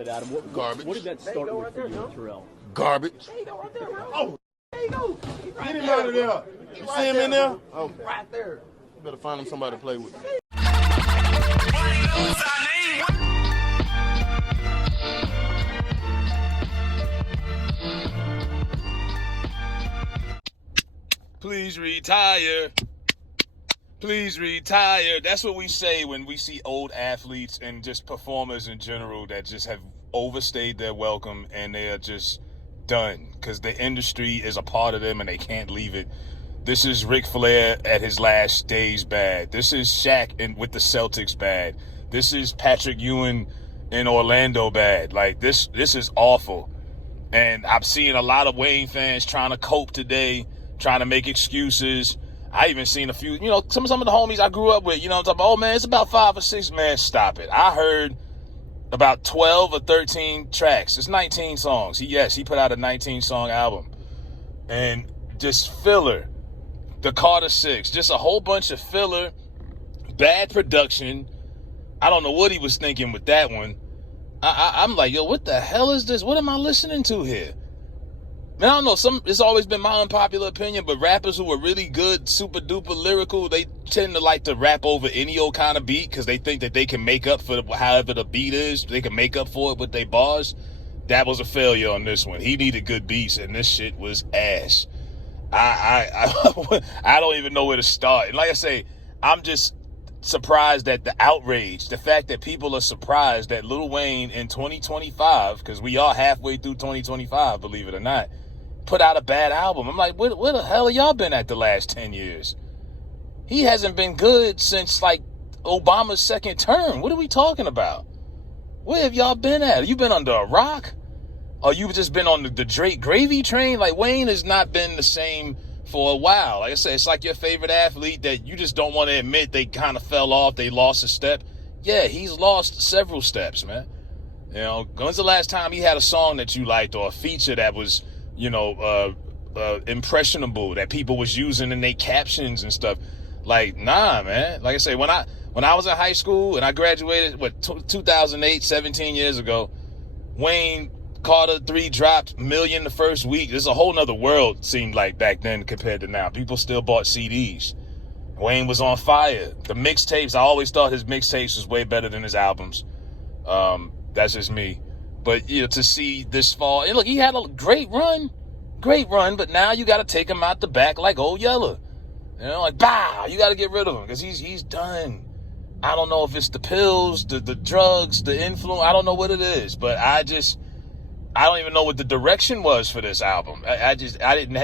it, Adam. Garbage. What did that start with for you and Terrell? Garbage. There you go, right there, bro. Oh, There you go. get him out of there. You see him in there? Oh, Right there. you better find him somebody to play with. Please retire. Please retire. That's what we say when we see old athletes and just performers in general that just have overstayed their welcome and they are just done because the industry is a part of them and they can't leave it. This is Ric Flair at his last days bad. This is Shaq with the Celtics bad. This is Patrick Ewing in Orlando bad. Like, this is awful. And I've seen a lot of Wayne fans trying to cope today, trying to make excuses. I even seen a few, some of the homies I grew up with, I'm talking about, oh man, it's about 5 or 6, man, stop it. I heard about 12 or 13 tracks. It's 19 songs. He put out a 19-song album. And just filler. The Carter 6, just a whole bunch of filler, bad production. I don't know what he was thinking with that one. I'm like, yo, what the hell is this? What am I listening to here? Man, I don't know. It's always been my unpopular opinion, but rappers who are really good, super duper lyrical, they tend to like to rap over any old kind of beat because they think that they can make up for however the beat is. They can make up for it with their bars. That was a failure on this one. He needed good beats, and this shit was ass. I don't even know where to start. And like I say, I'm just surprised at the outrage, the fact that people are surprised that Lil Wayne in 2025, because we are halfway through 2025, believe it or not, put out a bad album. I'm like, where the hell have y'all been at the last 10 years? He hasn't been good since, like, Obama's second term. What are we talking about? Where have y'all been at? You been under a rock? Or you just been on the Drake gravy train? Like, Wayne has not been the same for a while. Like I said, it's like your favorite athlete that you just don't want to admit they kind of fell off, they lost a step. Yeah, he's lost several steps, man. When's the last time he had a song that you liked or a feature that was, impressionable, that people was using in their captions and stuff? Like, nah, man. Like I say, when I was in high school and I graduated, 2008, 17 years ago, Wayne Carter 3 dropped million the first week. There's a whole nother world, seemed like, back then compared to now. People still bought CDs. Wayne was on fire. The mixtapes, I always thought his mixtapes was way better than his albums. That's just me. But, to see this fall, and look, he had a great run, but now you got to take him out the back like Old Yeller. Like, bah, you got to get rid of him because he's done. I don't know if it's the pills, the drugs, the influence. I don't know what it is, but I don't even know what the direction was for this album. It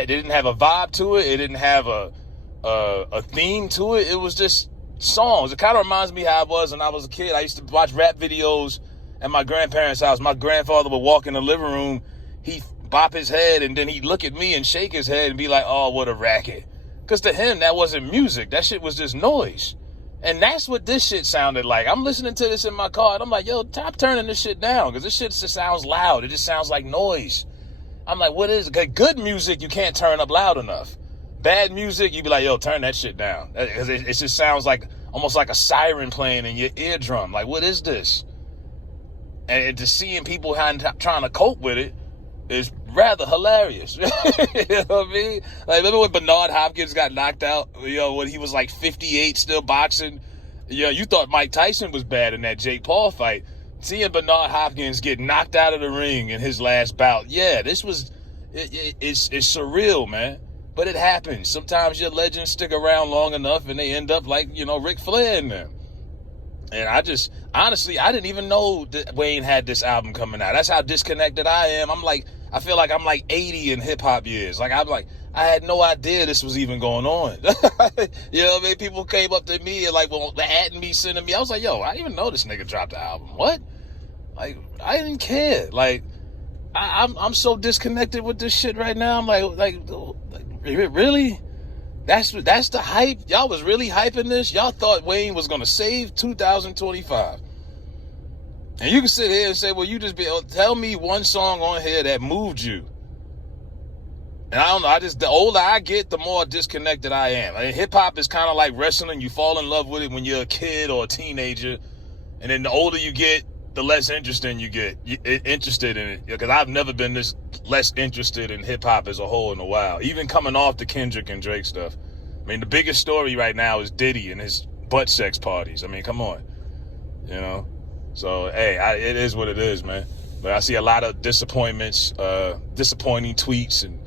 didn't have a vibe to it. It didn't have a theme to it. It was just songs. It kind of reminds me how I was when I was a kid. I used to watch rap videos at my grandparents' house. My grandfather would walk in the living room, he'd bop his head, and then he'd look at me and shake his head and be like, oh, what a racket. Because to him, that wasn't music. That shit was just noise. And that's what this shit sounded like. I'm listening to this in my car, and I'm like, yo, stop turning this shit down, because this shit just sounds loud. It just sounds like noise. I'm like, what is it? Good music, you can't turn up loud enough. Bad music, you be like, yo, turn that shit down. It just sounds like almost like a siren playing in your eardrum. Like, what is this? And to seeing people trying to cope with it is rather hilarious. You know what I mean? Like, remember when Bernard Hopkins got knocked out? When he was like 58, still boxing. You thought Mike Tyson was bad in that Jake Paul fight. Seeing Bernard Hopkins get knocked out of the ring in his last bout, this was it's surreal, man. But it happens. Sometimes your legends stick around long enough and they end up like Ric Flair in them. And honestly, I didn't even know that Wayne had this album coming out. That's how disconnected I am. I feel like I'm like 80 in hip hop years. Like, I had no idea this was even going on. You know what I mean? People came up to me and adding me, sending me. I was like, yo, I didn't even know this nigga dropped the album. What? Like, I didn't care. Like, I'm so disconnected with this shit right now. I'm like, really? That's the hype? Y'all was really hyping this? Y'all thought Wayne was going to save 2025. And you can sit here and say, well, tell me one song on here that moved you. And I don't know, the older I get, the more disconnected I am. I mean, hip-hop is kind of like wrestling. You fall in love with it when you're a kid or a teenager. And then the older you get, the less interesting you get interested in it. Because I've never been this less interested in hip hop as a whole in a while. Even coming off the Kendrick and Drake stuff. I mean, the biggest story right now is Diddy and his butt sex parties. I mean, come on, you know. So hey, it is what it is, man. But I see a lot of disappointments, disappointing tweets, and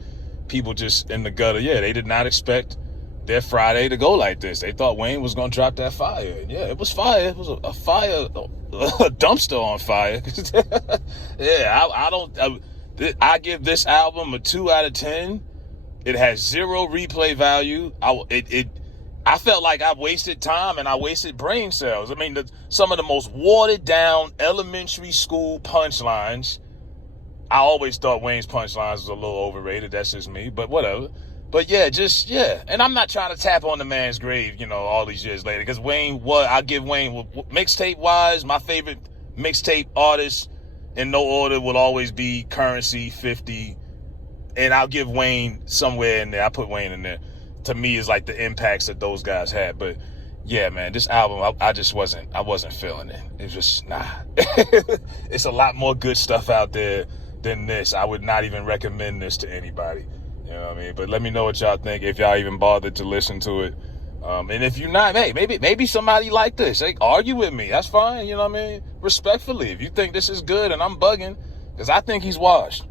people just in the gutter. Yeah, they did not expect their Friday to go like this. They thought Wayne was gonna drop that fire. And yeah, it was fire. It was a fire, a dumpster on fire. Yeah, I give this album a 2 out of 10. It has 0 replay value. I felt like I wasted time and I wasted brain cells. I mean, some of the most watered down elementary school punchlines. I always thought Wayne's punchlines was a little overrated. That's just me, but whatever. But yeah, and I'm not trying to tap on the man's grave, you know, all these years later, because I give Wayne, mixtape wise, my favorite mixtape artist in no order will always be Currency, 50, and I'll give Wayne somewhere in there. I put Wayne in there. To me, is like the impacts that those guys had. But yeah, man, this album, I wasn't feeling it. It's just, nah. It's a lot more good stuff out there than this. I would not even recommend this to anybody. You know what I mean? But let me know what y'all think, if y'all even bothered to listen to it. And if you're not, hey, maybe somebody like this. Hey, argue with me. That's fine. You know what I mean? Respectfully, if you think this is good and I'm bugging, because I think he's washed.